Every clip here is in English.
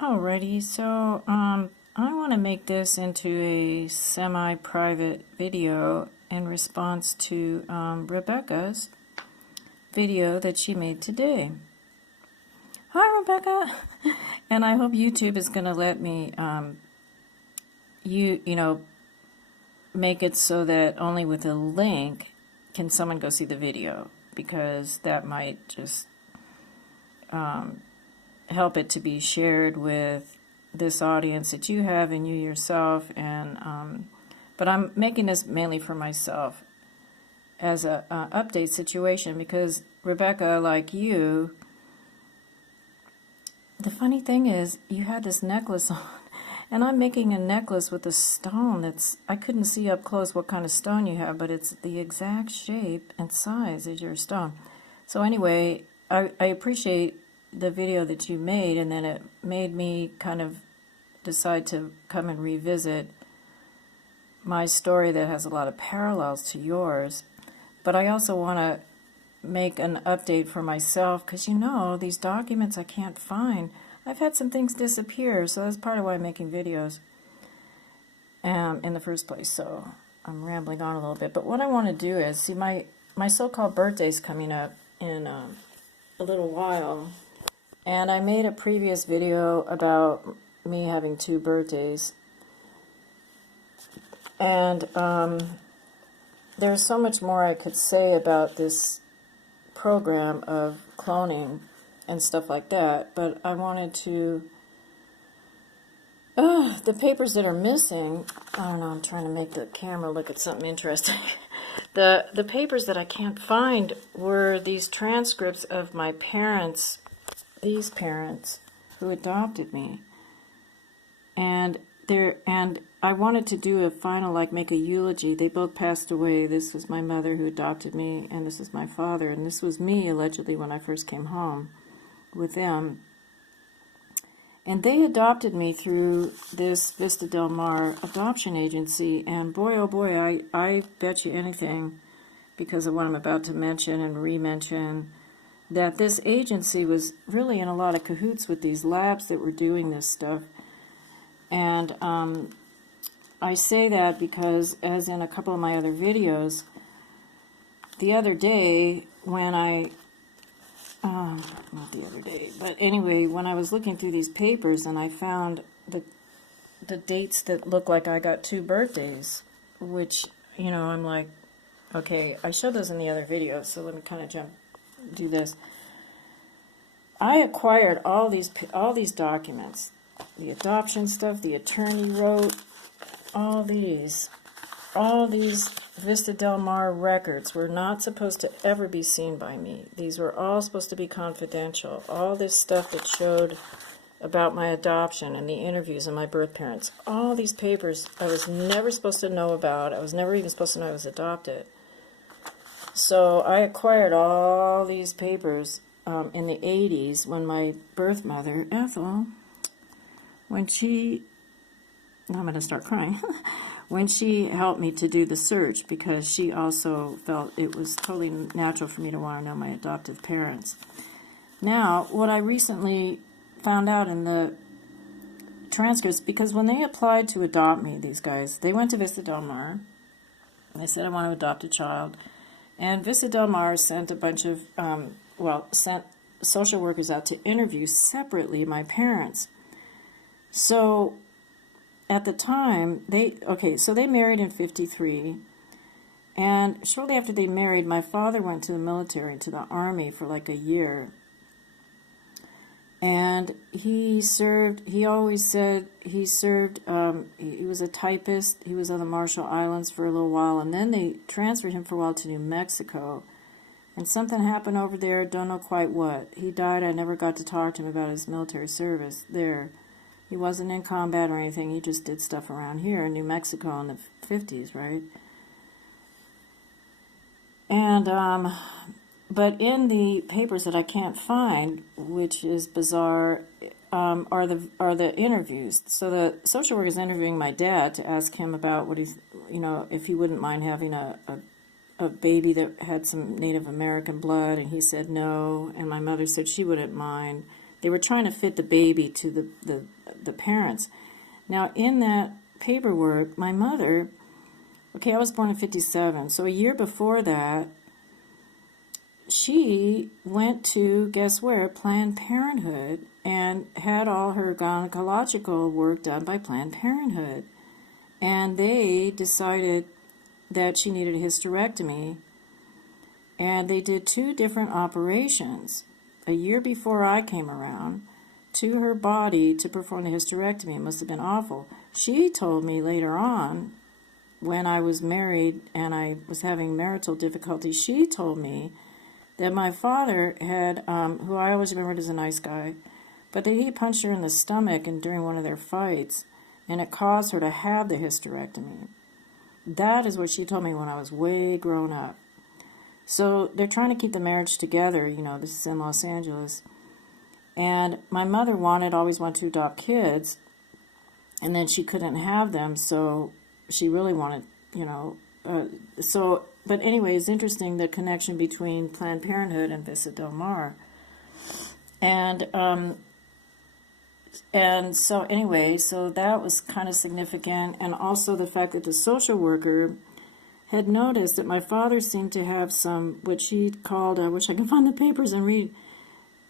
Alrighty, so I want to make this into a semi-private video in response to Rebecca's video that she made today. Hi, Rebecca, and I hope YouTube is going to let me make it so that only with a link can someone go see the video, because that might just help it to be shared with this audience that you have and you yourself. And but I'm making this mainly for myself as a update situation, because Rebecca, like you, the funny thing is you had this necklace on, and I'm making a necklace with a stone that's, I couldn't see up close what kind of stone you have, but it's the exact shape and size as your stone. So anyway, I appreciate the video that you made, and then it made me kind of decide to come and revisit my story that has a lot of parallels to yours. But I also want to make an update for myself, because these documents I can't find. I've had some things disappear, so that's part of why I'm making videos in the first place. So I'm rambling on a little bit, but what I want to do is, see, my so-called birthday's coming up in a little while. And I made a previous video about me having 2 birthdays. And there's so much more I could say about this program of cloning and stuff like that. But I wanted to... the papers that are missing... I don't know, I'm trying to make the camera look at something interesting. The papers that I can't find were these transcripts of my parents... these parents who adopted me, and I wanted to do a final, like, make a eulogy. They both passed away. This was my mother who adopted me, and this is my father, and this was me allegedly when I first came home with them. And they adopted me through this Vista Del Mar adoption agency, and boy, oh boy, I bet you anything, because of what I'm about to mention and re-mention, that this agency was really in a lot of cahoots with these labs that were doing this stuff. And I say that because, as in a couple of my other videos, the other day when not the other day, but anyway, when I was looking through these papers and I found the dates that look like I got 2 birthdays, which, I'm like, okay, I showed those in the other video, so let me kind of do this. I acquired all these documents, the adoption stuff, the attorney wrote, all these Vista Del Mar records were not supposed to ever be seen by me. These were all supposed to be confidential. All this stuff that showed about my adoption and the interviews and my birth parents, all these papers I was never supposed to know about. I was never even supposed to know I was adopted. So I acquired all these papers in the 80s when my birth mother, Ethel, I'm going to start crying, when she helped me to do the search, because she also felt it was totally natural for me to want to know my adoptive parents. Now, what I recently found out in the transcripts, because when they applied to adopt me, these guys, they went to Vista Del Mar, and they said, I want to adopt a child. And Vista Del Mar sent a bunch of, sent social workers out to interview separately my parents. So at the time, they married in 1953, and shortly after they married, my father went to the military, to the Army, for like a year. And he always said he served, he was a typist, he was on the Marshall Islands for a little while, and then they transferred him for a while to New Mexico. And something happened over there, don't know quite what. He died, I never got to talk to him about his military service there. He wasn't in combat or anything, he just did stuff around here in New Mexico in the 50s, right? And, but in the papers that I can't find, which is bizarre, are the interviews. So the social worker is interviewing my dad to ask him about what he's, if he wouldn't mind having a baby that had some Native American blood, and he said no, and my mother said she wouldn't mind. they were trying to fit the baby to the parents. Now, in that paperwork, my mother, okay, I was born in 57, so a year before that, she went to, guess where, Planned Parenthood, and had all her gynecological work done by Planned Parenthood. And they decided that she needed a hysterectomy, and they did 2 different operations a year before I came around to her body to perform the hysterectomy. It must have been awful. She told me later on, when I was married and I was having marital difficulties, she told me that my father had, who I always remembered as a nice guy, but that he punched her in the stomach and during one of their fights, and it caused her to have the hysterectomy. That is what she told me when I was way grown up. So they're trying to keep the marriage together, this is in Los Angeles. And my mother always wanted to adopt kids, and then she couldn't have them, so she really wanted, but anyway, it's interesting the connection between Planned Parenthood and Vista Del Mar. And so anyway, so that was kind of significant, and also the fact that the social worker had noticed that my father seemed to have some, what she called, I wish I could find the papers and read,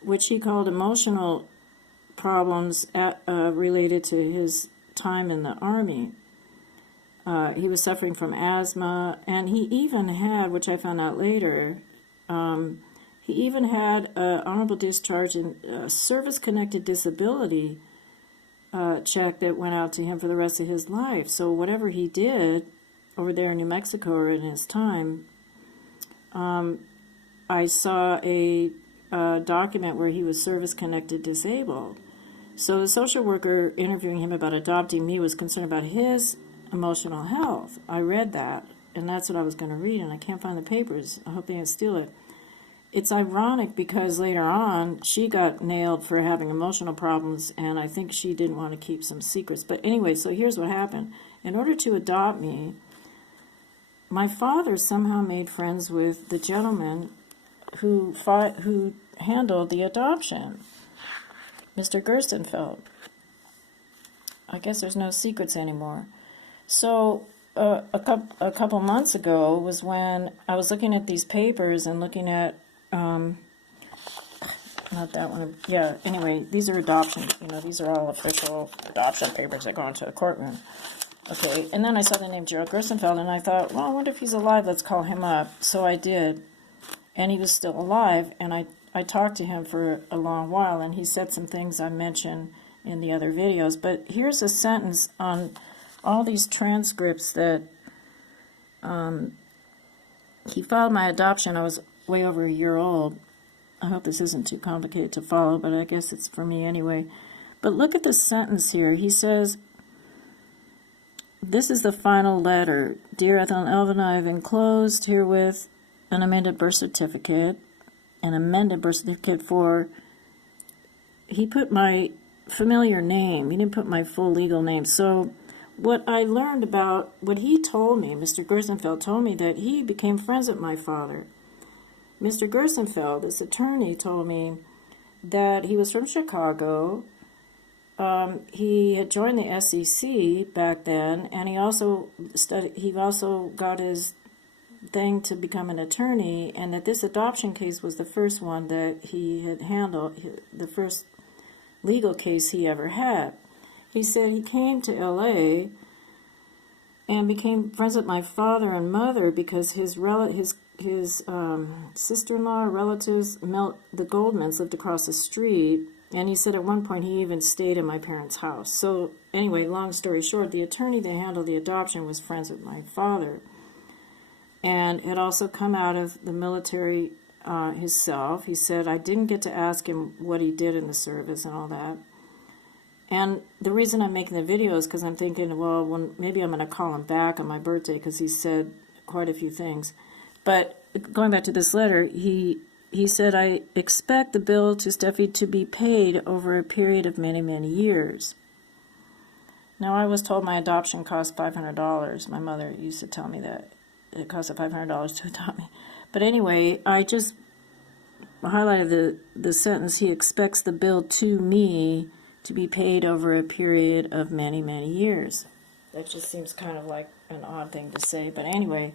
what she called emotional problems related to his time in the Army. He was suffering from asthma, and he even had, which I found out later, he even had an honorable discharge and service-connected disability check that went out to him for the rest of his life. So whatever he did over there in New Mexico or in his time, I saw a document where he was service-connected disabled. So the social worker interviewing him about adopting me was concerned about his emotional health. I read that, and that's what I was going to read, and I can't find the papers. I hope they didn't steal it. It's ironic because later on, she got nailed for having emotional problems, and I think she didn't want to keep some secrets. But anyway, so here's what happened. In order to adopt me, my father somehow made friends with the gentleman who handled the adoption, Mr. Gerstenfeld. I guess there's no secrets anymore. So a couple months ago was when I was looking at these papers and looking at, not that one, yeah, anyway, these are adoptions, these are all official adoption papers that go into the courtroom. Okay, and then I saw the name Gerald Gerstenfeld, and I thought, well, I wonder if he's alive, let's call him up. So I did, and he was still alive, and I talked to him for a long while, and he said some things I mentioned in the other videos. But here's a sentence on all these transcripts that he filed my adoption. I was way over a year old. I hope this isn't too complicated to follow, but I guess it's for me anyway. But look at the sentence here. He says, this is the final letter. Dear Ethel and Elvin, I have enclosed herewith an amended birth certificate. For, he put my familiar name. He didn't put my full legal name. So what I learned about, what he told me, Mr. Gerstenfeld told me that he became friends with my father. Mr. Gerstenfeld, this attorney, told me that he was from Chicago. He had joined the SEC back then, and he also got his thing to become an attorney, and that this adoption case was the first one that he had handled, the first legal case he ever had. He said he came to LA and became friends with my father and mother because his sister-in-law, relatives, the Goldmans, lived across the street, and he said at one point he even stayed in my parents' house. So anyway, long story short, the attorney that handled the adoption was friends with my father, and had also come out of the military himself. He said, I didn't get to ask him what he did in the service and all that. And the reason I'm making the video is because I'm thinking, well, maybe I'm going to call him back on my birthday because he said quite a few things. But going back to this letter, he said, I expect the bill to Steffi to be paid over a period of many, many years. Now, I was told my adoption cost $500. My mother used to tell me that it cost $500 to adopt me. But anyway, I just highlighted the sentence, he expects the bill to me to be paid over a period of many, many years. That just seems kind of like an odd thing to say. But anyway,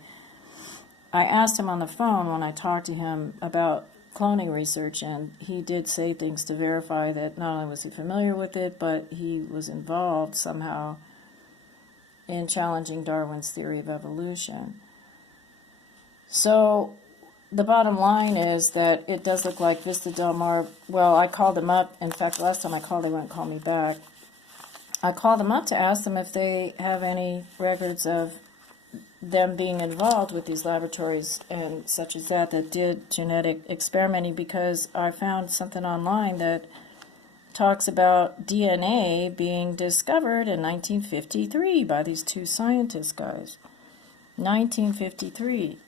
I asked him on the phone when I talked to him about cloning research, and he did say things to verify that not only was he familiar with it, but he was involved somehow in challenging Darwin's theory of evolution. So the bottom line is that it does look like Vista Del Mar. Well, I called them up. In fact, last time I called, they wouldn't call me back. I called them up to ask them if they have any records of them being involved with these laboratories and such as that did genetic experimenting, because I found something online that talks about DNA being discovered in 1953 by these two scientist guys. 1953.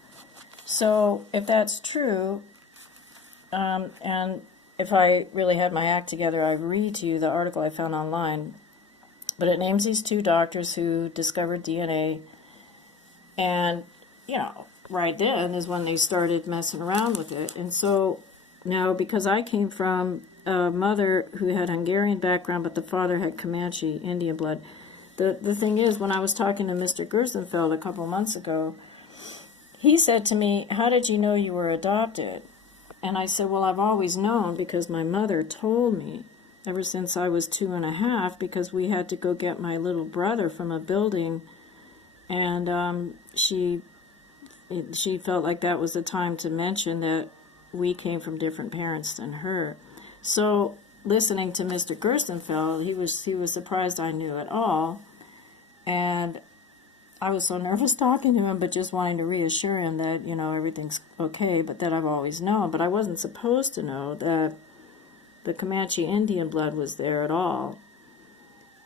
So if that's true, and if I really had my act together, I'd read to you the article I found online. But it names these two doctors who discovered DNA, and, you know, right then is when they started messing around with it. And so now, because I came from a mother who had Hungarian background, but the father had Comanche Indian blood, the thing is, when I was talking to Mr. Gerstenfeld a couple months ago, he said to me, "How did you know you were adopted?" And I said, "Well, I've always known because my mother told me ever since I was 2.5, because we had to go get my little brother from a building, and she felt like that was the time to mention that we came from different parents than her." So listening to Mr. Gerstenfeld, he was surprised I knew it all, and I was so nervous talking to him, but just wanting to reassure him that, you know, everything's okay, but that I've always known. But I wasn't supposed to know that the Comanche Indian blood was there at all.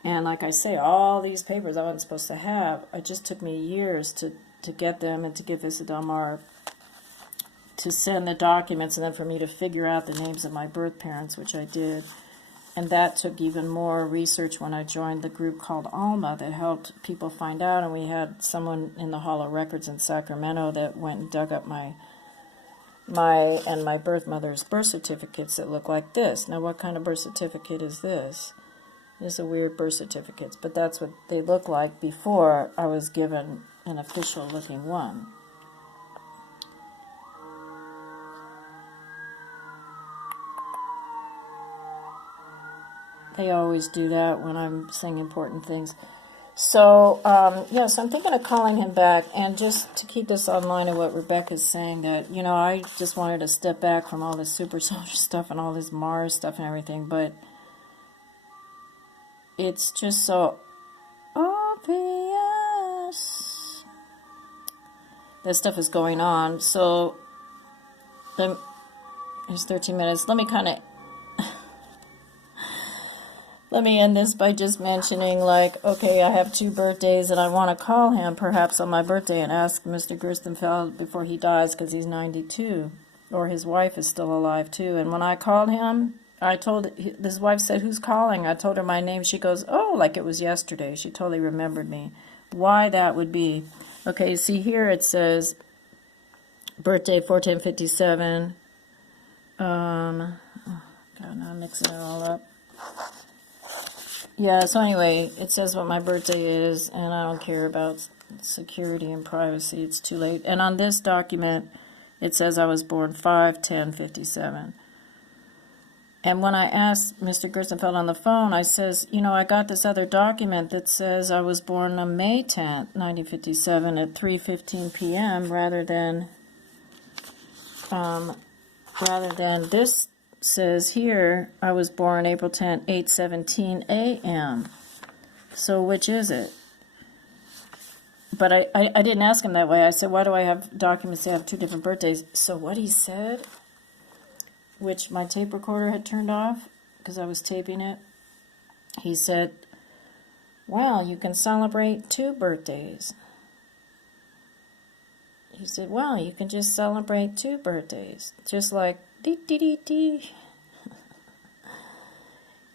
And like I say, all these papers I wasn't supposed to have, it just took me years to get them and to get Vista Del Mar to send the documents, and then for me to figure out the names of my birth parents, which I did. And that took even more research when I joined the group called ALMA that helped people find out. And we had someone in the Hall of Records in Sacramento that went and dug up my birth mother's birth certificates that look like this. Now, what kind of birth certificate is this? It's a weird birth certificates, but that's what they look like before I was given an official-looking one. They always do that when I'm saying important things. So, so I'm thinking of calling him back, and just to keep this online of what Rebecca's saying, that, you know, I just wanted to step back from all this super soldier stuff and all this Mars stuff and everything, but it's just so obvious that stuff is going on. So, there's 13 minutes. Let me end this by just mentioning, like, okay, I have 2 birthdays, and I want to call him perhaps on my birthday and ask Mr. Gerstenfeld before he dies, because he's 92, or his wife is still alive too. And when I called him, his wife said, "Who's calling?" I told her my name. She goes, "Oh," like it was yesterday. She totally remembered me. Why that would be. Okay, see here it says, birthday 4/10/57. God, now I'm mixing it all up. Yeah, so anyway, it says what my birthday is, and I don't care about security and privacy. It's too late. And on this document, it says I was born 5/10/57. And when I asked Mr. Gerstenfeld on the phone, I says, you know, I got this other document that says I was born on May 10th, 1957 at 3:15 p.m. rather than this says here I was born April 10th, 8:17 a.m. So which is it? But I didn't ask him that way. I said, why do I have documents that have 2 different birthdays? So what he said, which my tape recorder had turned off because I was taping it, he said, well, you can celebrate 2 birthdays. He said, well, you can just celebrate 2 birthdays. Just like, dee, dee, dee, dee.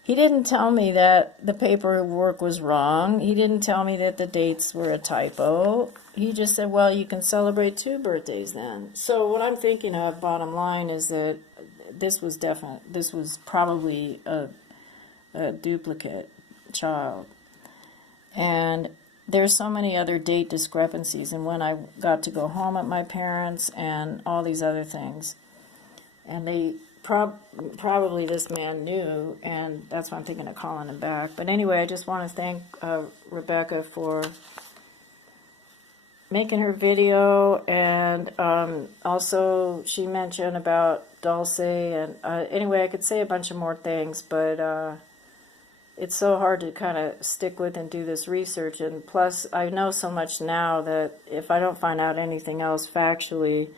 He didn't tell me that the paperwork was wrong. He didn't tell me that the dates were a typo. He just said, well, you can celebrate 2 birthdays then. So what I'm thinking of, bottom line, is that this was this was probably a duplicate child. And there's so many other date discrepancies, and when I got to go home at my parents and all these other things. And they probably this man knew, and that's why I'm thinking of calling him back. But anyway, I just want to thank Rebecca for making her video, and also she mentioned about Dulce, and anyway, I could say a bunch of more things, but it's so hard to kind of stick with and do this research, and plus I know so much now that if I don't find out anything else factually,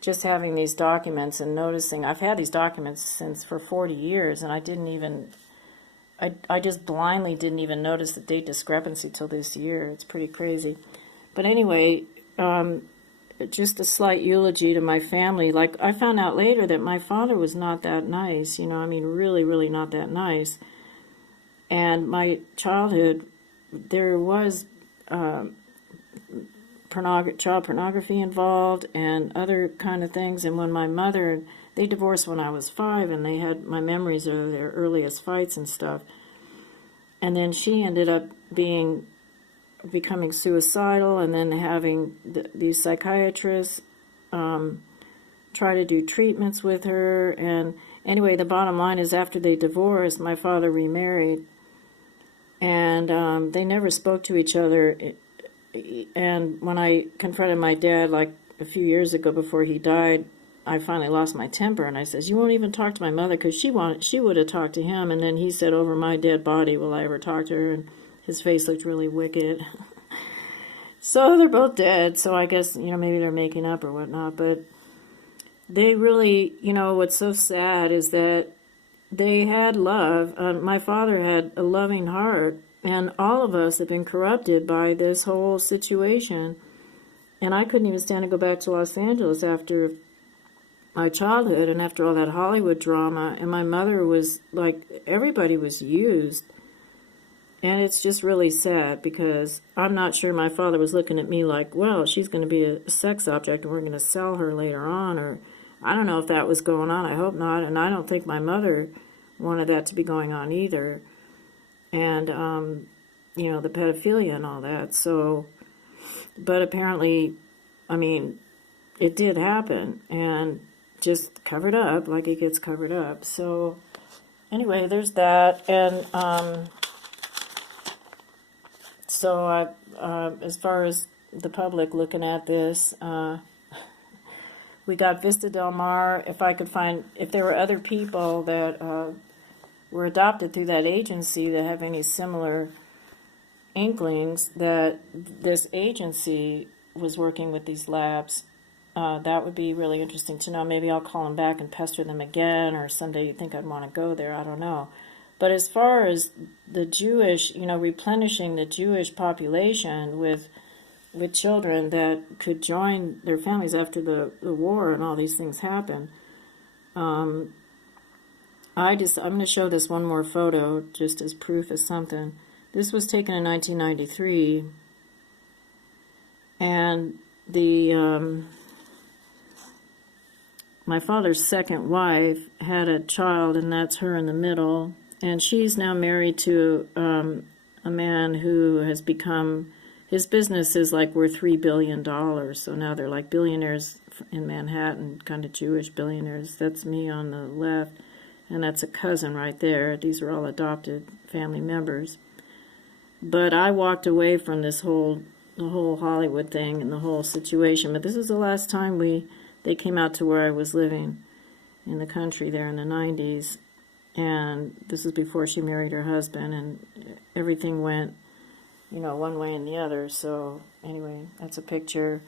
just having these documents and noticing, I've had these documents since for 40 years, and I just blindly didn't even notice the date discrepancy till this year. It's pretty crazy. But anyway, just a slight eulogy to my family. Like, I found out later that my father was not that nice, I mean, really, really not that nice. And my childhood, there was child pornography involved and other kind of things. And when my mother, they divorced when I was 5, and they had my memories of their earliest fights and stuff. And then she ended up becoming suicidal, and then having these psychiatrists try to do treatments with her. And anyway, the bottom line is, after they divorced, my father remarried, and they never spoke to each other. And when I confronted my dad, like a few years ago before he died, I finally lost my temper, and I says, "You won't even talk to my mother," because she would have talked to him. And then he said, "Over my dead body will I ever talk to her?" And his face looked really wicked. So they're both dead, so I guess, maybe they're making up or whatnot. But they really, what's so sad is that they had love. My father had a loving heart, and all of us have been corrupted by this whole situation. And I couldn't even stand to go back to Los Angeles after my childhood and after all that Hollywood drama. And my mother was like, everybody was used. And it's just really sad, because I'm not sure my father was looking at me like, well, she's going to be a sex object and we're going to sell her later on. Or I don't know if that was going on. I hope not. And I don't think my mother wanted that to be going on either. And, the pedophilia and all that. So, but apparently, I mean, it did happen, and just covered up like it gets covered up. So anyway, there's that. And so as far as the public looking at this, we got Vista Del Mar. If there were other people that were adopted through that agency that have any similar inklings that this agency was working with these labs, that would be really interesting to know. Maybe I'll call them back and pester them again, or someday you think I'd want to go there. I don't know. But as far as the Jewish, replenishing the Jewish population with children that could join their families after the war and all these things happen, I'm going to show this one more photo just as proof of something. This was taken in 1993, and my father's second wife had a child, and that's her in the middle. And she's now married to a man who has become, his business is like worth $3 billion. So now they're like billionaires in Manhattan, kind of Jewish billionaires. That's me on the left, and that's a cousin right there. These are all adopted family members. But I walked away from the whole Hollywood thing and the whole situation. But this was the last time they came out to where I was living in the country there in the 90s. And this is before she married her husband, and everything went, one way and the other. So anyway, that's a picture.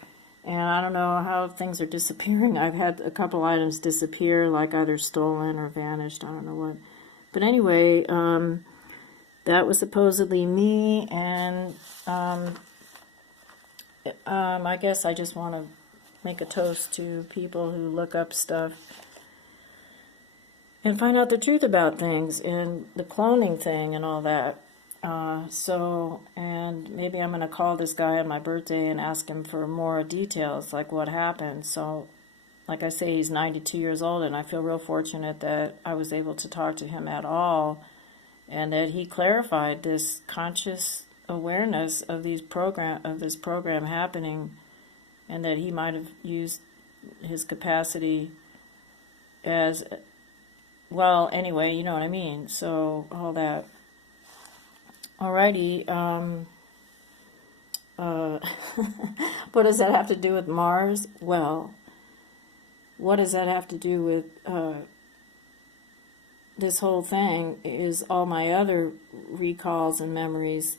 And I don't know how things are disappearing. I've had a couple items disappear, like either stolen or vanished. I don't know what. But anyway, that was supposedly me. And I guess I just want to make a toast to people who look up stuff and find out the truth about things, and the cloning thing and all that. And maybe I'm going to call this guy on my birthday and ask him for more details, like what happened. So like I say, he's 92 years old, and I feel real fortunate that I was able to talk to him at all, and that he clarified this conscious awareness of this program happening, and that he might have used his capacity as well. Anyway, you know what I mean. So all that. Alrighty. What does that have to do with Mars? Well, what does that have to do with this whole thing is all my other recalls and memories.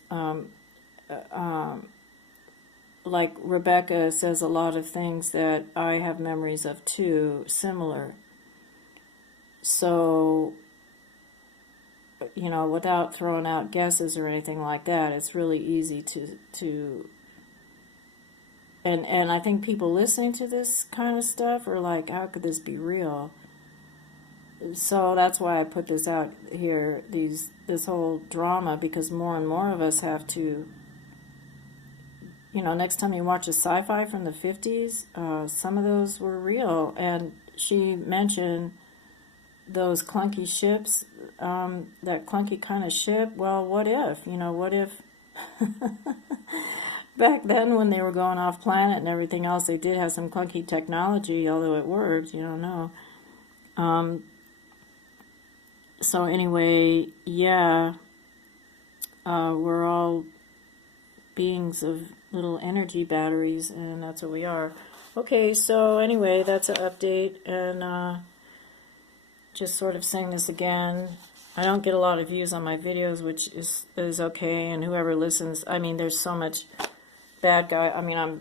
Like Rebecca says a lot of things that I have memories of too, similar. So, you know, without throwing out guesses or anything like that, it's really easy to and I think people listening to this kind of stuff are like, how could this be real? So that's why I put this out here, this whole drama, because more and more of us have to, you know, next time you watch a sci-fi from the 50s, some of those were real. And she mentioned those clunky ships, that clunky kind of ship. Well, what if, what if back then when they were going off planet and everything else, they did have some clunky technology, although it worked, you don't know. So anyway, yeah, we're all beings of little energy batteries, and that's what we are. Okay, so anyway, that's an update, and just sort of saying this again. I don't get a lot of views on my videos, which is okay, and whoever listens, I mean, there's so much bad guy. I mean, I'm